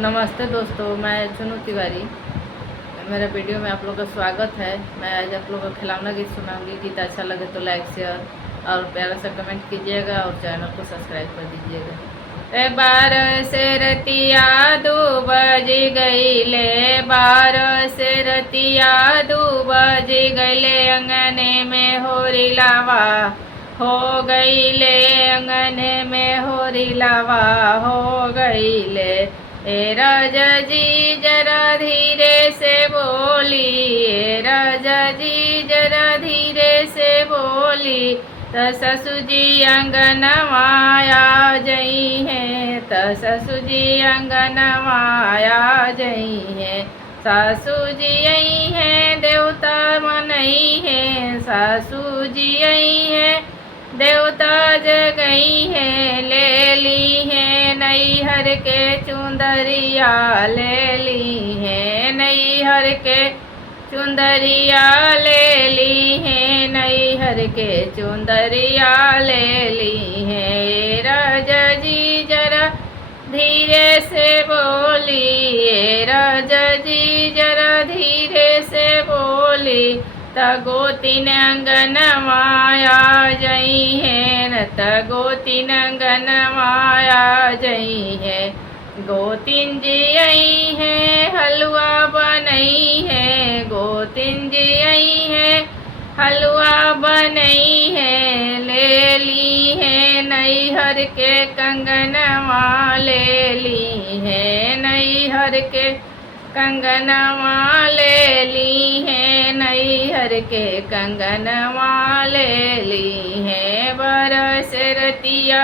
नमस्ते दोस्तों, मैं चुनू तिवारी। मेरे वीडियो में आप लोग का स्वागत है। मैं आज आप लोग को खिलौना गीत सुनाऊंगी। गीत अच्छा लगे तो लाइक शेयर और प्यारा सा कमेंट कीजिएगा और चैनल को सब्सक्राइब कर दीजिएगा। ए बार से रतिया 2 बज गईले, 2 बज गईले, अंगने में होरी लावा हो गईले, अंगने में होरी लावा हो गईले। ए राजा जी जरा धीरे से बोली, ए राजा जी जरा धीरे से बोली, त ससुर जी अंगनवा आ जई हैं, त ससुर जी अंगनवा आ जई हैं। सासू जी आई हैं देवता मनई हैं, सासू जी आई हैं देवता जगई है। ले ली है नैहर के चुंदरिया, ले ली है नैहर के चुंदरिया, ले ली है नैहर के चुंदरिया, ले ली है। राजा जी जरा धीरे से बोली, राजा जी जरा धीरे से बोली, गोतीन अंगनवा आ जई है न, गोतीन अंगनवा आ जई है। गोतीन जी आई है हलवा बनई है, गोतीन जी आई है हलवा बनई है। ले ली है नैहर के कंगनवा, ले ली है नैहर के कंगनवा, ले ली है नैहर के कंगनवा, ले ली है। बरस रतिया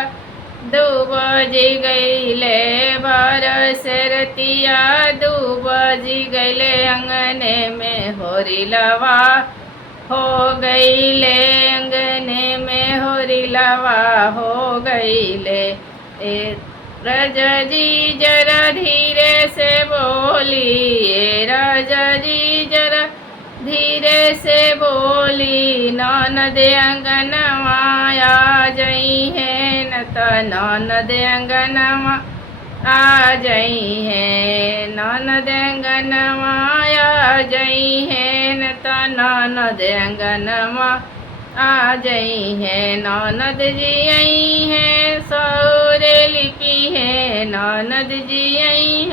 2 बज गईले, बरस रतिया 2 बज गईले, अंगने में होरी लवा हो गईले, अंगने में होरी लवा हो गईले। राजा जी जरा धीरे से बोली, राजा जी जरा धीरे से बोली, ननद अंगनवा आ जई है न, त ननद अंगनवा आ जई है, ननद अंगनवा आ जई है न, त ननद अंगनवा आ जई है। ननद जी आई है सौरे लिपि है, ननद जी आई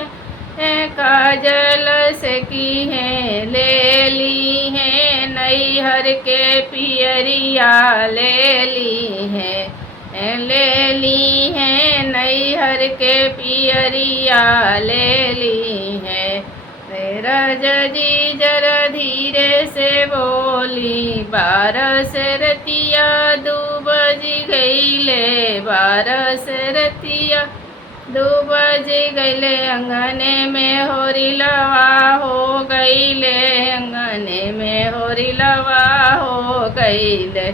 है काजल से की है। ले ली है नैहर के पियरिया, ले ली है, ले ली है नैहर के पियरिया, ले ली है। राजा जी जरा धीरे से बोली, 12 रतिया 2 बज गईले, 12 रतिया 2 बज गईले, अंगने में होरी लवा हो गईले, अंगने में होरी लवा हो गईले।